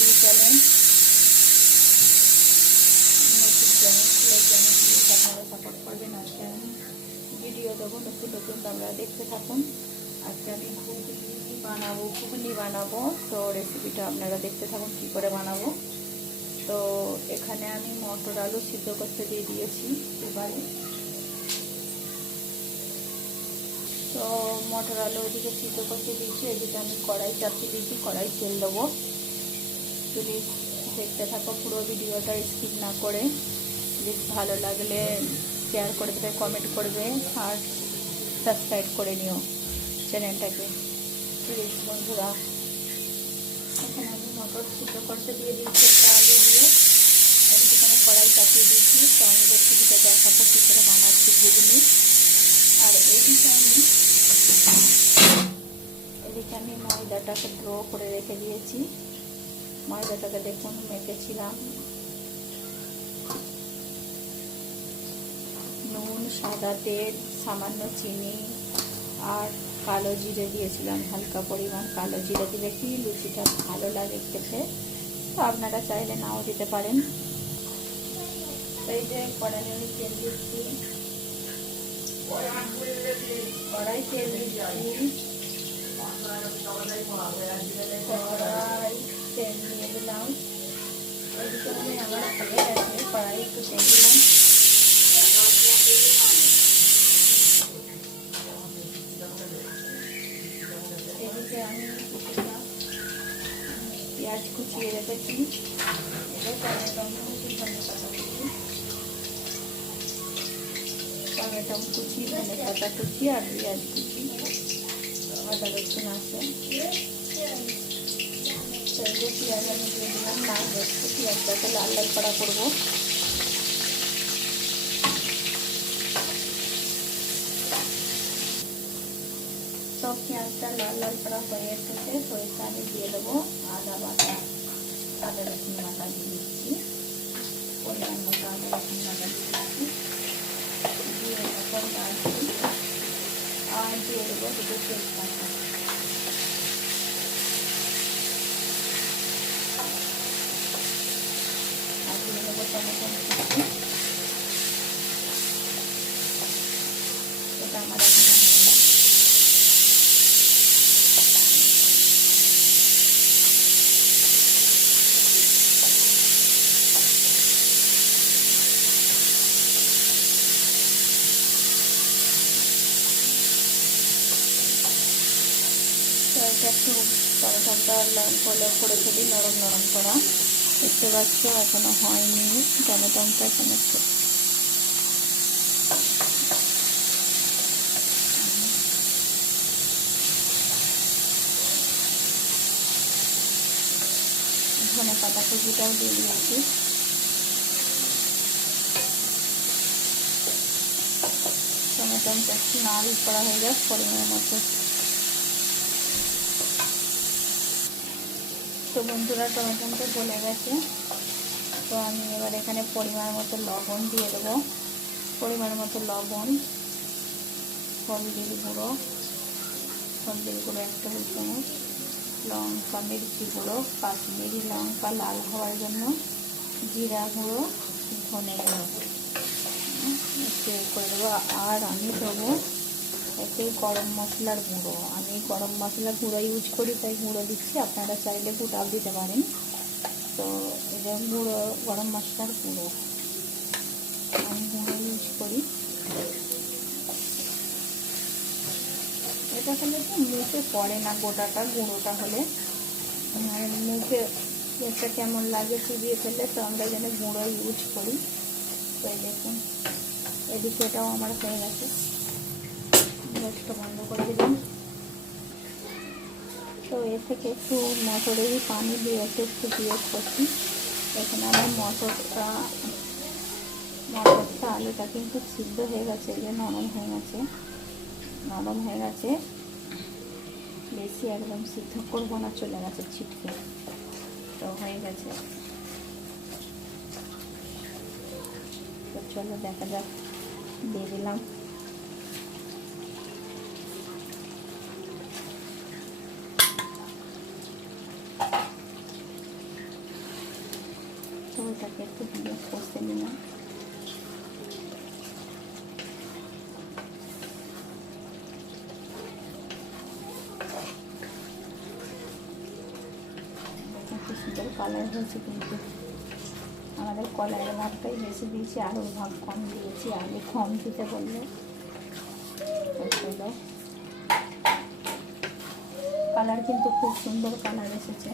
Recipe channel, নতুন channel please আপনারা support করবেন। আজকে আমি ভিডিও দেবো নতুন নতুন, আপনারা দেখতে থাকুন। আজকে আমি ঘুগনি বানাবো, তো রেসিপিটা আপনারা দেখতে থাকুন কী করে বানাবো। তো এখানে আমি মটর আলু সিদ্ধ করতে দিয়ে দিয়েছি এবারে। তো মটর আলু ওইদিকে সিদ্ধ করতে দিয়েছি, এদিকে আমি কড়াই চাপিয়ে দিয়েছি, কড়াই তেল দেবো। প্লিজ দেখতে থাকো পুরো ভিডিওটা, স্কিপ না করে। প্লিজ ভালো লাগলে শেয়ার করে দেবে, কমেন্ট করবে আর সাবস্ক্রাইব করে নিও চ্যানেলটাকে প্লিজ বন্ধুরা। এখানে আমি মটর সিদ্ধ করতে দিয়ে দিয়েছি একটা আলু দিয়ে, এদিকে আমি কড়াই চাপিয়ে দিয়েছি। তো আমি রেসিপিটা দেখাবো কী করে বানাচ্ছি ঘুগনি। আর এদিকে আমি ময়দাটাকে ড্র করে রেখে দিয়েছি। ময়দাটাকে দেখুন মেখেছিলাম, নুন, সাদা তেল, সামান্য চিনি আর কালো জিরে দিয়েছিলাম, হালকা পরিমাণ কালো জিরে দিলে কি লুচিটা ভালো লাগে খেতে। তো আপনারা চাইলে নাও দিতে পারেন। এই যে কড়াই আমি তেল দিচ্ছি, কড়াই তেল দিচ্ছি, কড়াই তেল দিয়ে দিলাম। ওইদিকে আমি আমার হয়ে গেছে, কড়াই একটু তেল দিলাম। এদিকে আমি পেঁয়াজ কুচিয়ে রেখেছি, টমেটো কুচি, ধনে পাতা কুচি আর পেঁয়াজ কুচি, আদা রসুন আছে। পেঁয়াজ আমি দিয়ে দিলাম, লাল রসুন, পেঁয়াজটাকে লাল লাল করা করবো। তো পেঁয়াজটা লাল লাল করা হয়ে এসেছে, তো এটা আমি দিয়ে দেবো আদা বাটা, আদা রসুন বাটা দিয়ে দিচ্ছি, পরিমাণ মতো আদা রসুন বাটা দিয়ে দিচ্ছি, দিয়ে এখন রাখছি। আর দিয়ে দেবো দুটো তেজপাতা, আর দিয়ে দেবো টমেটো কুচি। এটা আমার এখন এটা একটু টমেটোটা করে ফেলি, নরম নরম করা। দেখতে পাচ্ছ এখনো হয়নি টমেটোটা, এখানে ধনে পাতা কুচিটাও দিয়ে দিয়েছি। টমেটোটা একটু নাড় করা হয়ে যাক পরিমাণ মতো। তো বন্ধুরা টমেটোটা গলে গেছে, তো আমি এবার এখানে পরিমাণ মতো লবণ দিয়ে দেবো, পরিমাণ মতো লবণ, হলদির গুঁড়ো 1 টেবিল চামচ, লঙ্কা মির্চি গুঁড়ো, কাশ্মীরি লঙ্কা লাল হওয়ার জন্য, জিরা গুঁড়ো, ধনে গুঁড়ো একটু করে দেবো। আর আমি দেবো একটু গরম মশলার গুঁড়ো, আমি গরম মশলার গুঁড়ো ইউজ করি তাই গুঁড়ো দিচ্ছি, আপনারা চাইলে গুঁড়াও দিতে পারেন। তো এটা গুঁড়ো, গরম মশলার গুঁড়ো আমি গুঁড়ো ইউজ করি। এটা হলে তো মুখে পড়ে না গোটাটা, গুঁড়োটা হলে মুখে একটা কেমন লাগে চুবিয়ে ফেললে, তো আমরা যেন গুঁড়ো ইউজ করি। তো এই দেখুন এদিকে এটাও আমার হয়ে গেছে, গ্যাসটা বন্ধ করে দিলাম। তো এ থেকে একটু মটরেরই পানি দিয়ে একটু ফুটিয়ে করছি। এখানে আমার মটরটা আলুটা কিন্তু সিদ্ধ হয়ে গেছে, এই যে নরম হয়ে গেছে। বেশি একদম সিদ্ধ করবো না, চলে গেছে ছিটকে, তো হয়ে গেছে। তো চলো দেখা যাক, দিয়ে দিলাম। এদিকে একটু দিয়ে কষে নিলাম। খুব সুন্দর কালার হয়েছে, কিন্তু আমাদের কলাইয়ের ভাগটাই বেশি দিয়েছি, আলুর ভাগ কম দিয়েছি, আলু কম দিতে বললে। চলো, কালার কিন্তু খুব সুন্দর কালার এসেছে।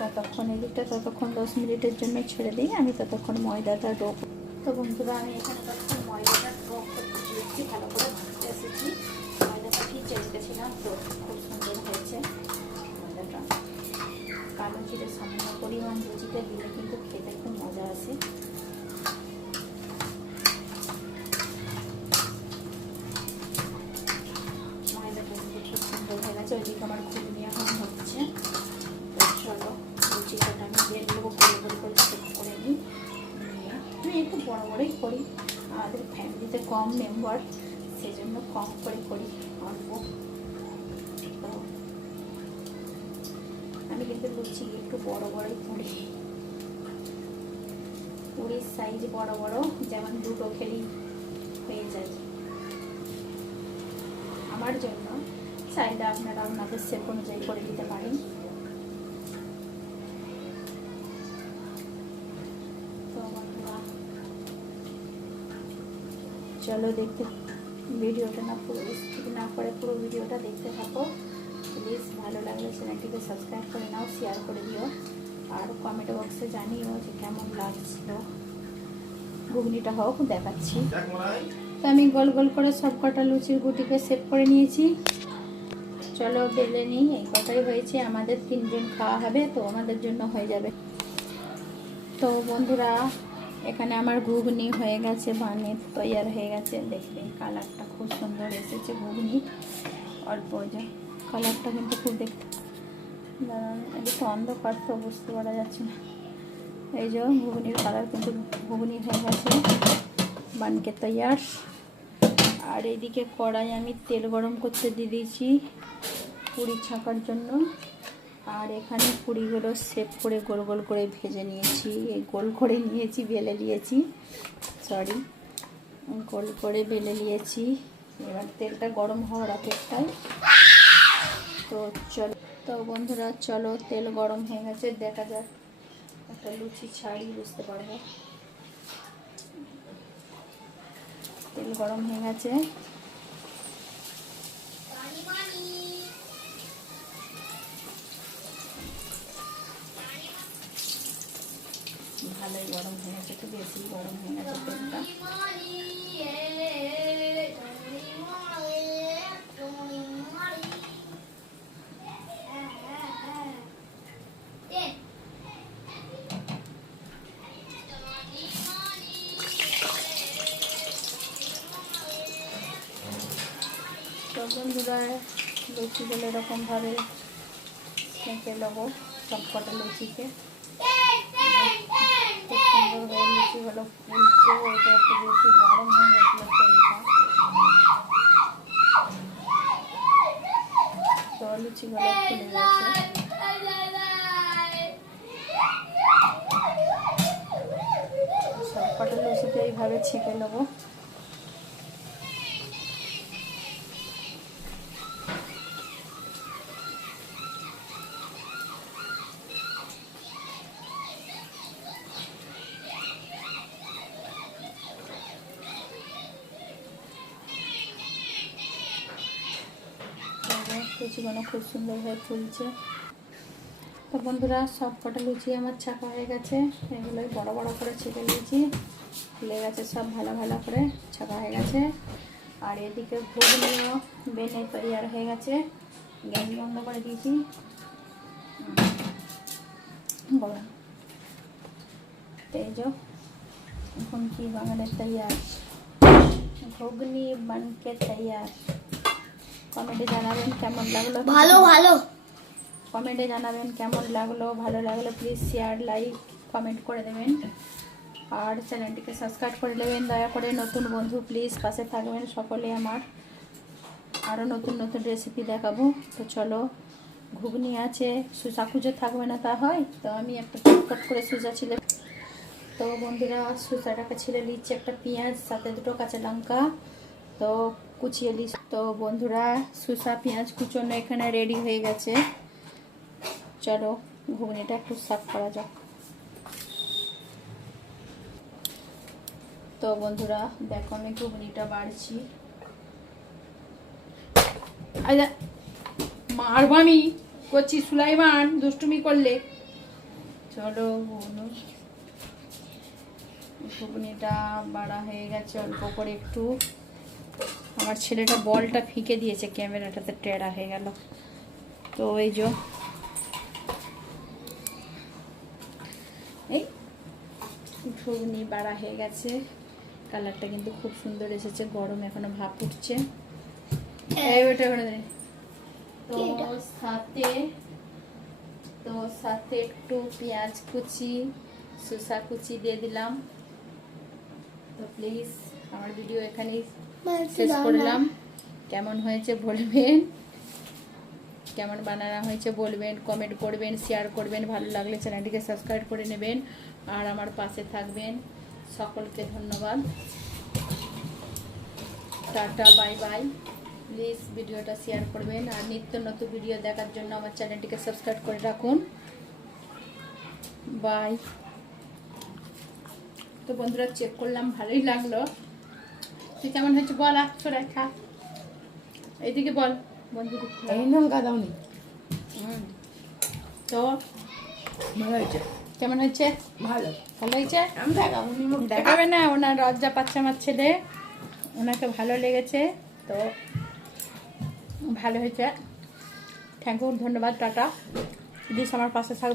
ততক্ষণ এদিকটা 10 মিনিটের জন্য ছেড়ে দিই, আমি ততক্ষণ ময়দাটা ডো। তো বন্ধুরা, আমি এখানে ততক্ষণ ময়দাটা ডো করতে দিয়েছি, ভালো করে ভাজতে এসেছি। ময়দাটা ভিজে রেখেছিলাম, তো খুব সুন্দর হয়েছে ময়দাটা। কালো জিরে সামান্য পরিমাণ লুচিতে দিলে কিন্তু খেতে খুব মজা আসে। ময়দাটা কিন্তু খুব সুন্দর হয়ে গেছে। ওইদিকে আমার ঘুগনি এখন হচ্ছে। তো চলো, লুচিটা আমি বের নেবো, গোল গোল করে সেট করে নিই। আমি একটু বড় বড়ই করি, আমাদের ফ্যামিলিতে কম মেম্বার, সেজন্য কম করে করি, অল্প। তো আমি কিন্তু লুচি একটু বড় বড়ই করি, পুরীর সাইজ বড় বড়, যেমন দুটো খেলি হয়ে যায় আমার জন্য। চাইলে আপনারা আপনাদের শেপ অনুযায়ী করে দিতে পারেন। তো বন্ধুরা, চলো দেখতে, ভিডিওটা না পুরো স্কিপ না করে পুরো ভিডিওটা দেখতে থাকো প্লিজ। ভালো লাগলে চ্যানেলটিকে সাবস্ক্রাইব করে নাও, শেয়ার করে দিও, আর কমেন্ট বক্সে জানিও যে কেমন লাগছিল। ঘুগনিটা হোক দেখাচ্ছি। তো আমি গোল গোল করে সব কটা লুচির গুটিকে সেট করে নিয়েছি। চলো বেলে নিই। এই কটাই হয়েছে, আমাদের 3 জন খাওয়া হবে, তো আমাদের জন্য হয়ে যাবে। তো বন্ধুরা, এখানে আমার ঘুগনি হয়ে গেছে, বানিয়ে তৈয়ার হয়ে গেছে। দেখবে কালারটা খুব সুন্দর এসেছে ঘুগনি। অল্প যা কালারটা কিন্তু খুব দেখতে, একটু অন্ধকার তো বুঝতে পারা যাচ্ছে না। এই যে ঘুগনির কালার কিন্তু ঘুগনি হয়ে গেছে, বানকে তৈয়ার। আর এইদিকে কড়াই আমি তেল গরম করতে দিয়ে দিয়েছি পুরি ছাকার জন্য। আর এখানে পুরিগুলো সেভ করে গোল গোল করে ভেজে নিয়েছি, এই গোল করে নিয়েছি, বেলে নিয়েছি, সরি, গোল করে বেলে নিয়েছি। এবার তেলটা গরম হওয়ার অপেক্ষায়। তো চলো, তো বন্ধুরা চলো, তেল গরম হয়ে গেছে, দেখা যাক। একটা লুচি ছাড়ি বুঝতে পারবো। তেল গরম হয়ে গেছে, ভালোই গরম হয়ে গেছে, একটু বেশি গরম হয়ে গেছে তেলটা। তো বন্ধুরা, লুচিগুলো এরকমভাবে সেঁকে নেবো সব কটা লুচিকে। খুব সুন্দর হয়ে লুচিগুলো ফুলছে, ওইটা একটু বেশি গরম হয়ে গেছিলো তেলটা। তো লুচিগুলো ফুলে গেছে। সব কটা লুচিতে এইভাবে ছেঁকে নেবো। লুচিগুলো খুব সুন্দর হয়ে ফুলছে। তো বন্ধুরা, সব কটা লুচি আমার ছাকা হয়ে গেছে, এগুলোই বড় বড় করে ছেঁকে নিয়েছি, ফুলে গেছে সব, ভালো ভালো করে ছাকা হয়ে গেছে। আর এদিকে ঘুগনিও বেনে তৈয়ার হয়ে গেছে, গ্যাস বন্ধ করে দিয়েছি। তেজ এখন কি বাঙালির তৈয়ার, ঘুগনি বানকে তৈয়ার। কমেন্টে জানাবেন কেমন লাগলো, ভালো ভালো কমেন্টে জানাবেন কেমন লাগলো। ভালো লাগলে প্লিজ শেয়ার, লাইক, কমেন্ট করে দেবেন। আর চ্যানেলটিকে সাবস্ক্রাইব করে নেবেন দয়া করে। নতুন বন্ধু প্লিজ পাশে থাকবেন সকলে আমার, আরও নতুন নতুন রেসিপি দেখাবো। তো চলো ঘুগনি আছে, সুজা কুচো থাকবে না তা হয়, তো আমি একটা চটপট করে সুজা ছিলে। তো বন্ধুরা সুজাটাকে ছিলে নিচ্ছি, একটা পেঁয়াজ সাথে দুটো কাঁচা লঙ্কা তো কুচিয়ে নিচ্ছি। তো বন্ধুরা সুজা পেঁয়াজ কুচোনো এখানে রেডি হয়ে গেছে, চলো ঘুগনিটা একটু সার্ভ করা যাক। তো বন্ধুরা দেখো আমি ঘুগনিটা বাড়ছি, মারবানি করছি সুলাইমান দুষ্টুমি করলে। চলো ঘুগনিটা বাড়া হয়ে গেছে অল্প করে একটু। আমার ছেলেটা বলটা ফিকে দিয়েছে, ক্যামেরাটাতে টেরা হয়ে গেল। তো এই যে এই ঘুগনি বাড়া হয়ে গেছে, কালারটা কিন্তু খুব সুন্দর এসেছে, গরম এখনো ভাপ উঠছে। তো সাথে একটু পেঁয়াজ কুচি শসা কুচি দিয়ে দিলাম। তো প্লিজ আমার ভিডিও এখানেই শেষ করলাম। কেমন হয়েছে বলবেন, কেমন বানানো হয়েছে বলবেন, কমেন্ট করবেন, শেয়ার করবেন, ভালো লাগলে চ্যানেলটিকে সাবস্ক্রাইব করে নেবেন আর আমার পাশে থাকবেন। সকলকে ধন্যবাদ, টাটা বাই বাই। প্লিজ ভিডিওটা শেয়ার করবেন আর নিত্য নতুন ভিডিও দেখার জন্য আমার চ্যানেলটিকে সাবস্ক্রাইব করে রাখুন। বাই। তো বন্ধুরা চেক করলাম, ভালোই লাগলো। তুই কেমন হয়েছে বল, আচ্ছা খা, এইদিকে বল বন্ধু। এই লঙ্কা দাওনি। তো ভালো হয়েছে। কেমন হয়েছে? ভালো ভালো হয়েছে। আমি দেখাবো দেখাবে না, ওনার লজ্জা পাচ্ছে আমার ছেলে, ওনাকে ভালো লেগেছে তো ভালো হয়েছে। থ্যাংক ইউ, ধন্যবাদ, টাটা। প্লিজ আমার পাশে থাকবে।